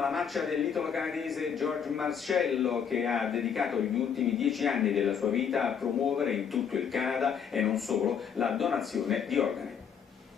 La marcia dell'italo canadese George Marcello, che ha dedicato gli ultimi 10 anni della sua vita a promuovere in tutto il Canada e non solo la donazione di organi.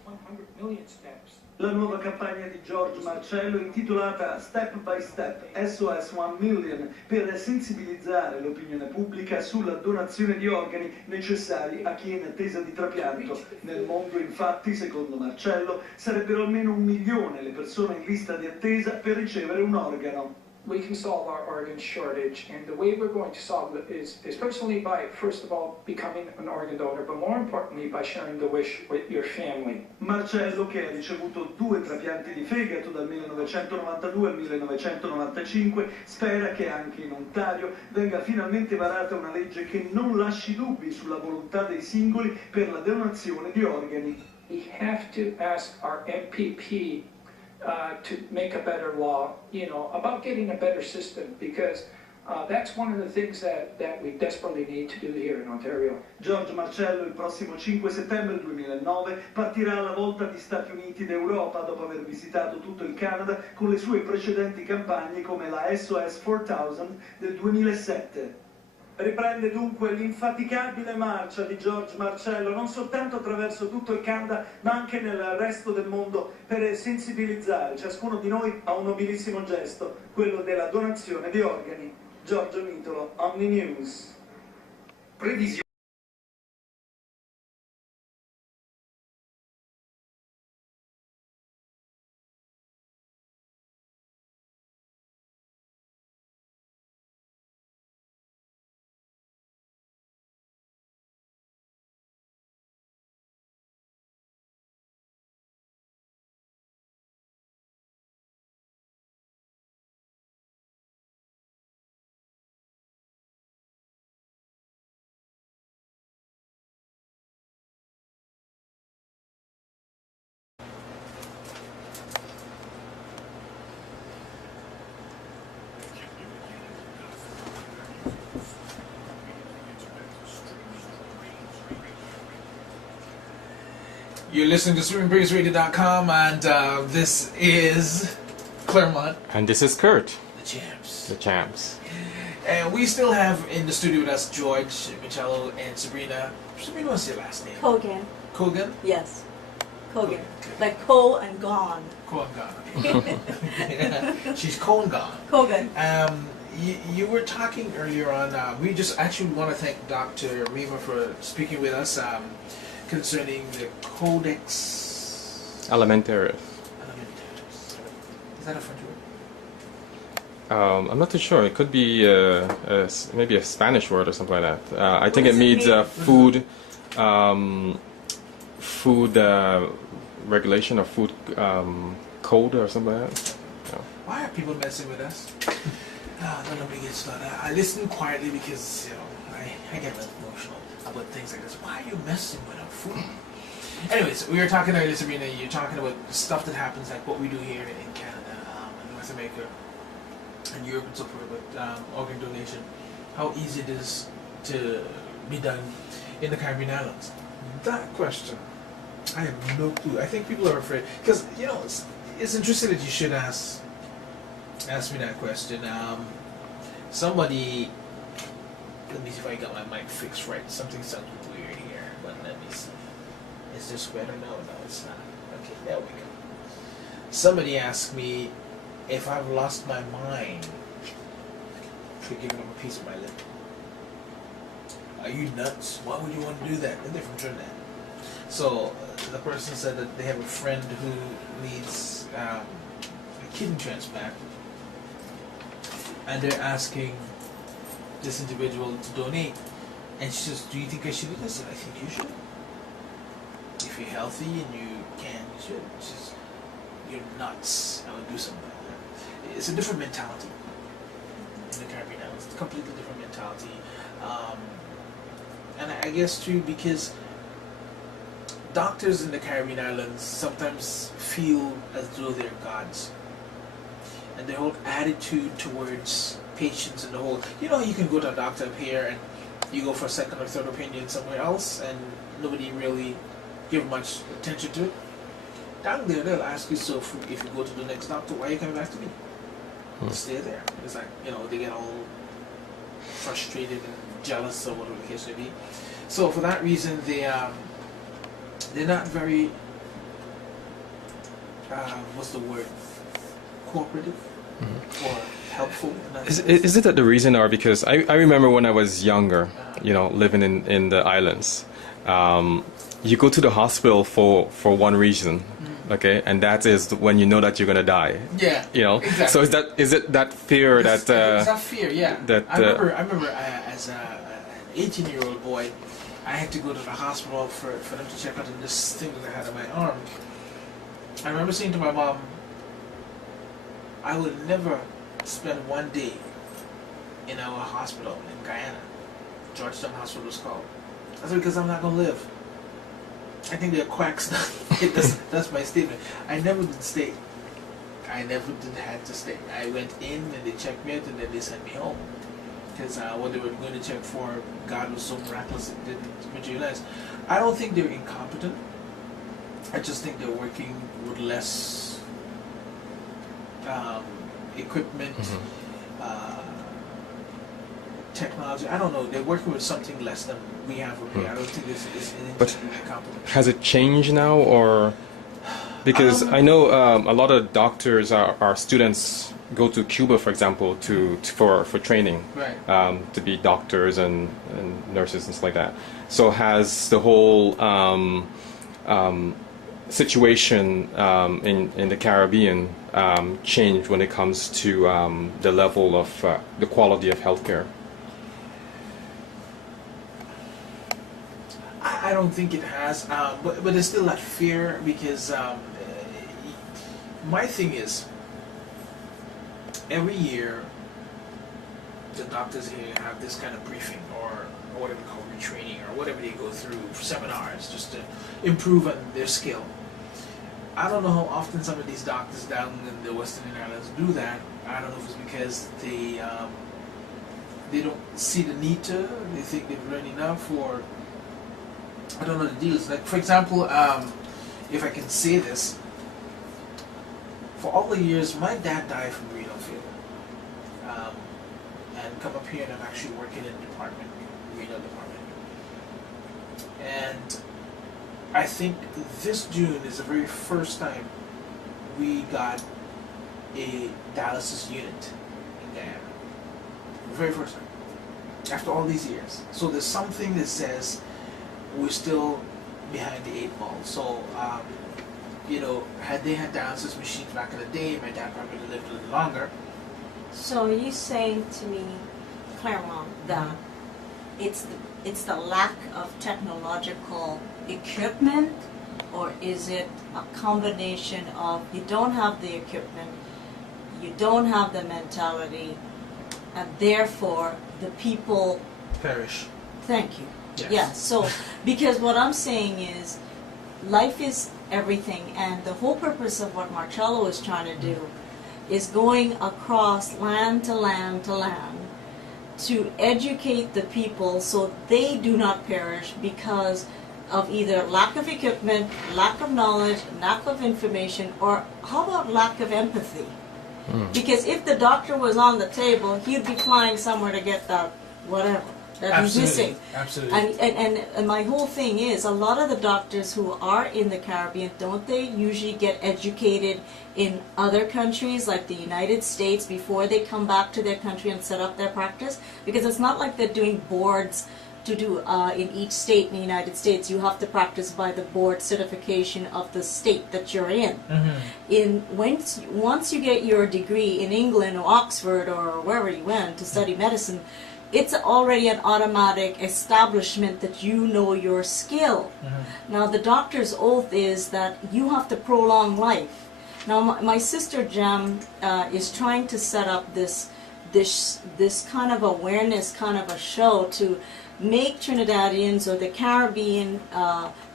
100 million steps. La nuova campagna di George Marcello intitolata Step by Step SOS 1 Million per sensibilizzare l'opinione pubblica sulla donazione di organi necessari a chi è in attesa di trapianto. Nel mondo, infatti, secondo Marcello, sarebbero almeno 1 milione le persone in lista di attesa per ricevere un organo. We can solve our organ shortage, and the way we're going to solve it is personally by, first of all, becoming an organ donor, but more importantly by sharing the wish with your family. Marcello, che ha ricevuto 2 trapianti di fegato dal 1992 al 1995, spera che anche in Ontario venga finalmente varata una legge che non lasci dubbi sulla volontà dei singoli per la donazione di organi. We have to ask our MPP to make a better law, about getting a better system, because that's one of the things that we desperately need to do here in Ontario. George Marcello il prossimo 5 settembre 2009 partirà alla volta di Stati Uniti d'Europa dopo aver visitato tutto il Canada con le sue precedenti campagne come la SOS 4000 del 2007. Riprende dunque l'infaticabile marcia di George Marcello non soltanto attraverso tutto il Canada ma anche nel resto del mondo per sensibilizzare ciascuno di noi a un nobilissimo gesto, quello della donazione di organi. Giorgio Mitolo, Omni News. Previsione. You're listening to StreamingBreezeRadio.com, and this is Clairmont. And this is Kurt. The champs. The champs. And we still have in the studio with us George, Michello, and Sabrina. Sabrina, what's your last name? Cogan. Cogan? Yes. Cogan. Like coal and gone. Coal and gone. Yeah. She's coal and gone. Cogan. You were talking earlier on, we just actually want to thank Dr. Rima for speaking with us concerning the Codex Alimentaris. Is that a French word? I'm not too sure. It could be maybe a Spanish word or something like that. I think it means food, food regulation or food code or something like that. Yeah. Why are people messing with us? Nobody gets started. I listen quietly because I get emotional about things like this. Why are you messing with our food? Anyways, we were talking earlier, Sabrina. You're talking about stuff that happens, like what we do here in Canada, and North America, and Europe and so forth, about organ donation. How easy it is to be done in the Caribbean islands. That question, I have no clue. I think people are afraid because it's interesting that you should ask me that question. Somebody. Let me see if I got my mic fixed right. Something sounds weird here, but let me see. Is this better? No, it's not. Okay, there we go. Somebody asked me if I've lost my mind for giving them a piece of my lip. Are you nuts? Why would you want to do that? And they're from Trinidad. So the person said that they have a friend who needs a kidney transplant, and they're asking this individual to donate, and she says, "Do you think I should do this?" And I think you should. If you're healthy and you can, you should. It's just, you're nuts. I would do something like that. It's a different mentality in the Caribbean islands. It's a completely different mentality, and I guess too because doctors in the Caribbean islands sometimes feel as though they're gods, and their whole attitude towards patients and the whole, you can go to a doctor up here and you go for a second or third opinion somewhere else and nobody really give much attention to it. Down there they'll ask you, so if you go to the next doctor, why are you coming back to me? stay there. It's like, you know, they get all frustrated and jealous or whatever the case may be. So for that reason, they're not very, what's the word, cooperative or helpful. Is it that the reason, or because I remember when I was younger, you know, living in the islands, you go to the hospital for one reason, okay, and that is when you know that you're gonna die. Yeah. You know. Exactly. So is it that fear It's that fear, yeah. That I remember as an 18-year-old boy, I had to go to the hospital for them to check out this thing that I had on my arm. I remember saying to my mom, I would never spend one day in our hospital in Guyana. Georgetown Hospital was called. I said, because I'm not going to live. I think they're quacks. That's my statement. I never did stay. I never did have to stay. I went in and they checked me out and then they sent me home. Because what they were going to check for, God was so miraculous it didn't materialize. I don't think they're incompetent. I just think they're working with less equipment, technology. I don't know. They're working with something less than we have over here. I don't think it's incompetent. Has it changed now, or because I know a lot of doctors are students go to Cuba, for example, for training, right. To be doctors and nurses and stuff like that. So has the whole situation in the Caribbean changed when it comes to the level of the quality of healthcare? I don't think it has, but there's still that fear because my thing is, every year the doctors here have this kind of briefing or whatever we call retraining or whatever they go through, seminars just to improve on their skill. I don't know how often some of these doctors down in the Western Islands do that. I don't know if it's because they don't see the need to, they think they've learned enough, or I don't know the deals. Like, for example, if I can say this, for all the years, my dad died from renal failure. And come up here and I'm actually working in the department, renal department. And I think this June is the very first time we got a dialysis unit in Guyana. The very first time. After all these years. So there's something that says we're still behind the 8 ball. So, you know, had they had dialysis machines back in the day, my dad probably would have lived a little longer. So are you saying to me, Clairmont, that it's the lack of technological equipment, or is it a combination of you don't have the equipment, you don't have the mentality, and therefore the people perish? Thank you. Yes. Yeah, so because what I'm saying is life is everything, and the whole purpose of what Marcello is trying to do is going across land to land to land to educate the people so they do not perish because of either lack of equipment, lack of knowledge, lack of information, or how about lack of empathy? Because if the doctor was on the table, he'd be flying somewhere to get that whatever that he's missing. Absolutely. And my whole thing is, a lot of the doctors who are in the Caribbean, don't they usually get educated in other countries like the United States before they come back to their country and set up their practice? Because it's not like they're doing boards to do in each state in the United States. You have to practice by the board certification of the state that you're in. Once you get your degree in England or Oxford or wherever you went to study medicine, it's already an automatic establishment that you know your skill. Now the doctor's oath is that you have to prolong life. Now my sister Jem is trying to set up this kind of awareness, kind of a show to make Trinidadians or the Caribbean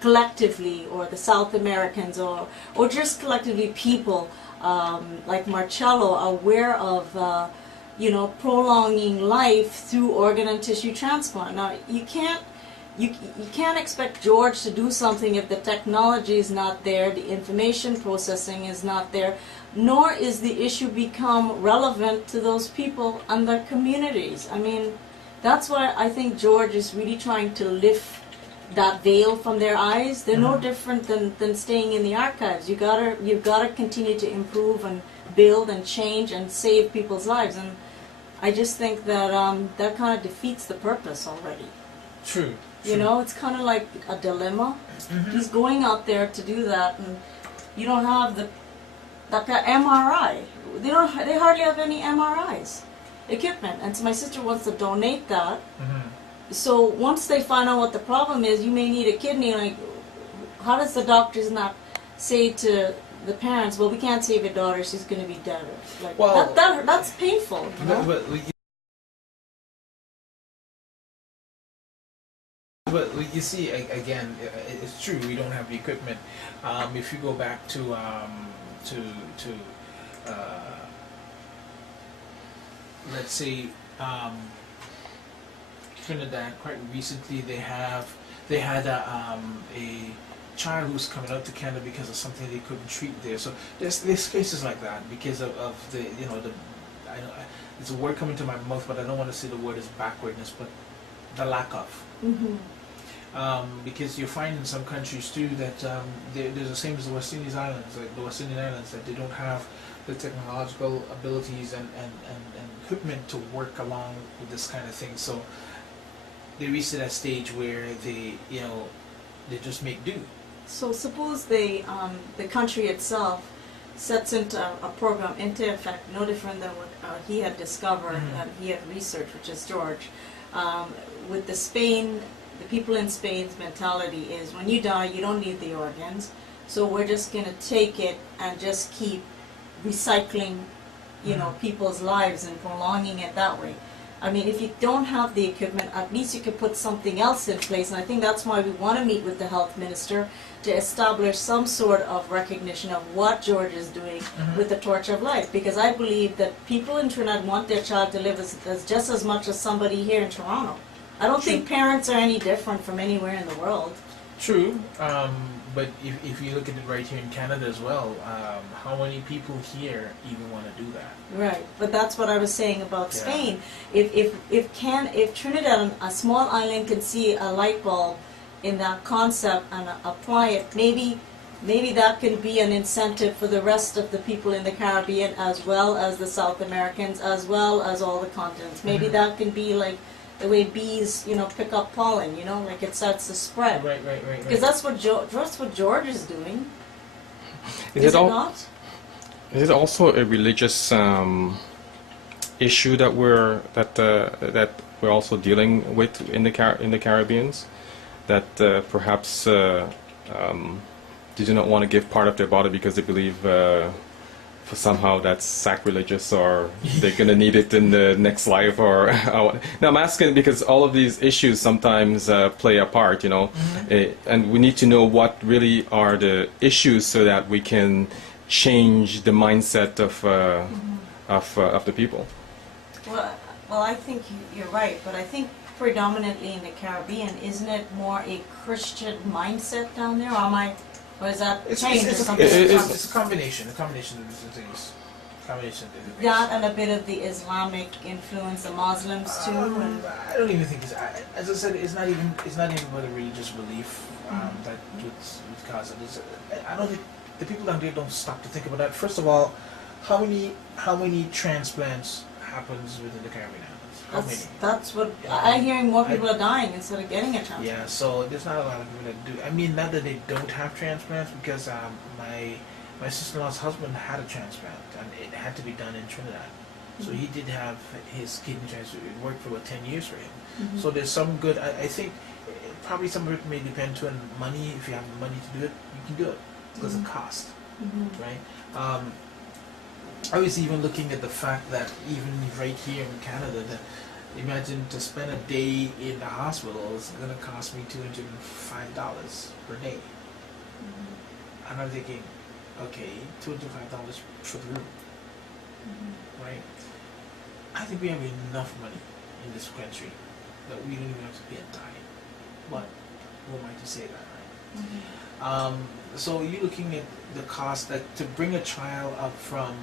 collectively, or the South Americans, or just collectively people like Marcello aware of prolonging life through organ and tissue transplant. Now you can't expect George to do something if the technology is not there, the information processing is not there. nor is the issue become relevant to those people and their communities. I mean, that's why I think George is really trying to lift that veil from their eyes. They're no different than staying in the archives. You've gotta continue to improve and build and change and save people's lives. And I just think that that kind of defeats the purpose already. True. You know, it's kind of like a dilemma. He's going out there to do that, and you don't have the MRI. They hardly have any MRIs equipment. And so my sister wants to donate that. So once they find out what the problem is, you may need a kidney. Like, how does the doctors not say to the parents, "Well, we can't save your daughter; she's going to be dead"? Like, well, that's painful. You know? But you see, again, it's true. We don't have the equipment. If you go back to let's say Trinidad, quite recently, they had a child who's coming out to Canada because of something they couldn't treat there. So there's cases like that because of the it's a word coming to my mouth, but I don't want to say the word is backwardness, but the lack of. Because you find in some countries too that there's the same as the West Indies Islands, like the West Indian Islands, that they don't have the technological abilities and equipment to work along with this kind of thing. So they reach to that stage where they just make do. So suppose the country itself sets into a program into effect, no different than what he had discovered and he had researched, which is George. With the people in Spain's mentality is when you die, you don't need the organs, so we're just going to take it and just keep recycling, people's lives and prolonging it that way. I mean, if you don't have the equipment, at least you could put something else in place, and I think that's why we want to meet with the health minister to establish some sort of recognition of what George is doing with the torch of life, because I believe that people in Trinidad want their child to live as just as much as somebody here in Toronto. I don't think parents are any different from anywhere in the world. True, but if you look at it right here in Canada as well, how many people here even want to do that? Right, but that's what I was saying about Spain. If Trinidad, a small island, can see a light bulb in that concept and apply it, maybe that can be an incentive for the rest of the people in the Caribbean, as well as the South Americans, as well as all the continents. Maybe that can be like the way bees, pick up pollen, like it starts to spread. Right. Because that's what George is doing. Is it not? Is it also a religious issue that we're also dealing with in the Caribbeans? That perhaps they do not want to give part of their body because they believe somehow that's sacrilegious, or they're going to need it in the next life, or now I'm asking because all of these issues sometimes play a part, and we need to know what really are the issues so that we can change the mindset of the people. Well, I think you're right, but I think predominantly in the Caribbean, isn't it more a Christian mindset down there, or is that changed or something? It's a combination of different things. That and a bit of the Islamic influence, the Muslims too. I don't even think it's. As I said, it's not even about a religious belief that would cause it. I don't think the people down there don't stop to think about that. First of all, how many transplants happens within the Caribbean Islands? That's what I'm hearing. More people are dying instead of getting a transplant. Yeah, so there's not a lot of people that do. I mean, not that they don't have transplants, because my sister-in-law's husband had a transplant, and it had to be done in Trinidad. So he did have his kidney transplant. It worked for about 10 years for him. So there's some good. I think probably some of it may depend on money. If you have the money to do it, you can do it because of cost, right? I was even looking at the fact that even right here in Canada, that imagine to spend a day in the hospital is going to cost me $205 per day. And I'm thinking, okay, $205 for the room, right? I think we have enough money in this country that we don't even have to pay a dime. But who am I to say that, right? So you're looking at the cost that to bring a child up from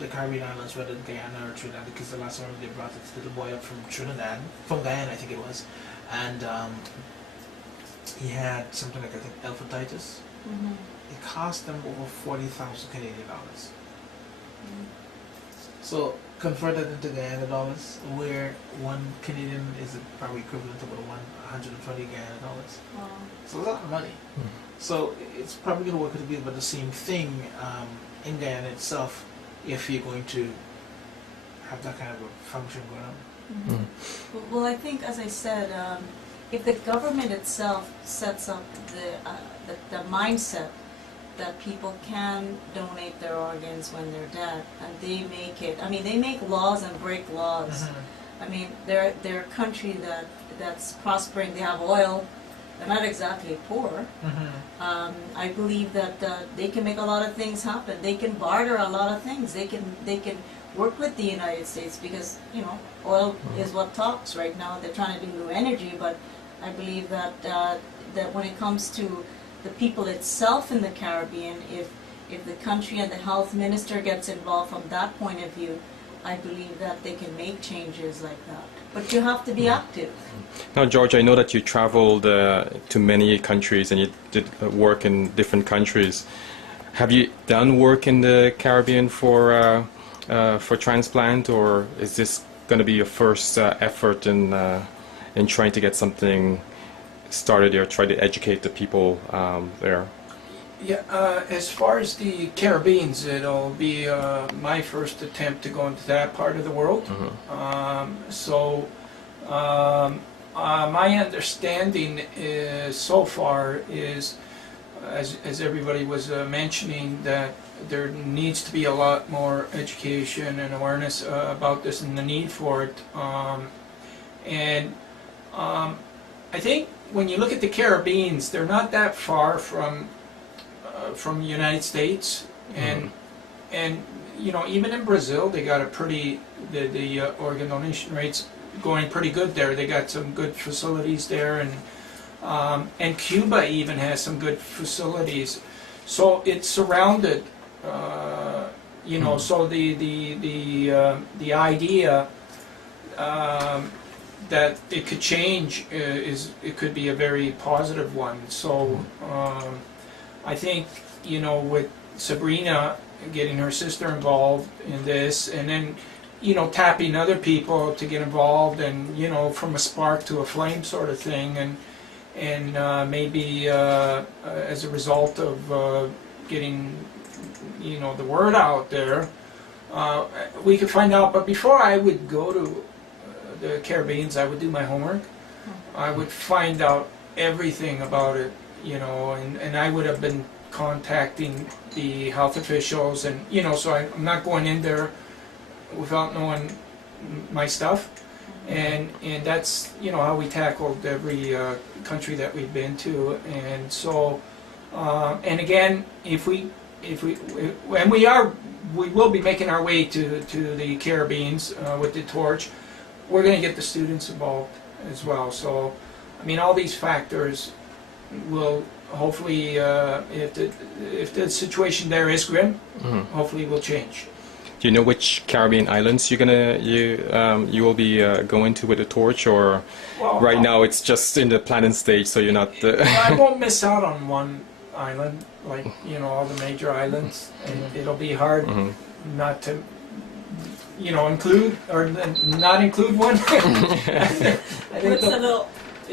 the Caribbean islands, whether Guyana or Trinidad, because the last time they brought this little boy up from Trinidad, from Guyana I think it was, and he had something like, I think, elephantitis. It cost them over 40,000 Canadian dollars. So convert that into Guyana dollars, where one Canadian is probably equivalent to about 120 Guyana dollars. Wow. So it's a lot of money. So it's probably going to work out to be about the same thing in Guyana itself, if you're going to have that kind of a function going on. Well, I think, as I said, if the government itself sets up the mindset that people can donate their organs when they're dead, and they make it, I mean, they make laws and break laws. I mean, they're a country that's prospering. They have oil. They're not exactly poor. I believe that they can make a lot of things happen. They can barter a lot of things. They can work with the United States, because, you know, oil is what talks right now. They're trying to do new energy, but I believe that that when it comes to the people itself in the Caribbean, if the country and the health minister gets involved from that point of view, I believe that they can make changes like that. But you have to be active. Now, George, I know that you traveled to many countries and you did work in different countries. Have you done work in the Caribbean for transplant, or is this going to be your first effort in trying to get something started or try to educate the people there? Yeah, as far as the Caribbeans, it'll be my first attempt to go into that part of the world. My understanding is, so far, is, as everybody was mentioning, that there needs to be a lot more education and awareness about this and the need for it. I think when you look at the Caribbeans, they're not that far from the United States, and you know, even in Brazil, they got a pretty the organ donation rates going pretty good there. They got some good facilities there, and Cuba even has some good facilities. So it's surrounded, you know. So the idea that it could change it could be a very positive one. So I think, you know, with Sabrina getting her sister involved in this, and then, you know, tapping other people to get involved, and, you know, from a spark to a flame sort of thing, and maybe as a result of getting, you know, the word out there, we could find out. But before I would go to the Caribbean, I would do my homework. I would find out everything about it, you know, and I would have been contacting the health officials, and, you know, so I'm not going in there without knowing my stuff, and that's, you know, how we tackled every country that we've been to. And so and again, if we will be making our way to the Caribbean with the torch, we're going to get the students involved as well. So I mean, all these factors will hopefully, if the situation there is grim, hopefully will change. Do you know which Caribbean islands you will be going to with the torch, or right now it's just in the planning stage, so you're not? I won't miss out on one island, like, you know, all the major islands, and it'll be hard not to, you know, include or not include one.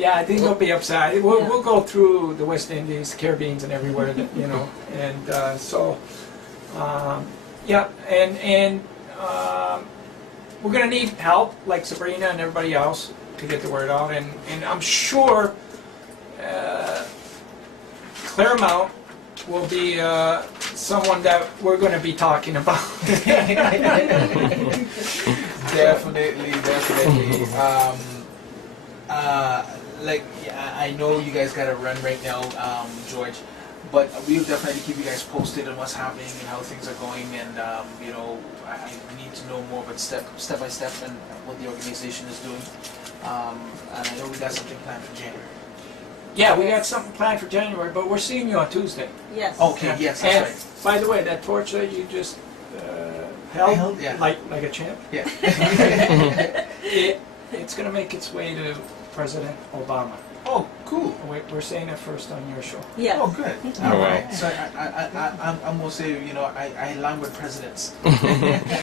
I think they'll be upset. We'll go through the West Indies, Caribbean, and everywhere that, you know, and yeah, and we're going to need help, like Sabrina and everybody else, to get the word out. And I'm sure Clairmont will be someone that we're going to be talking about. Definitely. Like, I know you guys got to run right now, George. But we'll definitely keep you guys posted on what's happening and how things are going, and you know, I need to know more about step by step and what the organization is doing. And I know we got something planned for January. Yeah, we got something planned for January, but we're seeing you on Tuesday. Yes. Okay, yes, And that's right. by the way, that torch that you just held, Yeah. like a champ, Yeah. it's going to make its way to President Obama. Oh, cool. We're saying it first on your show. Yeah. Oh, good. Oh, All wow. right. So I'm gonna say, you know, I align with presidents.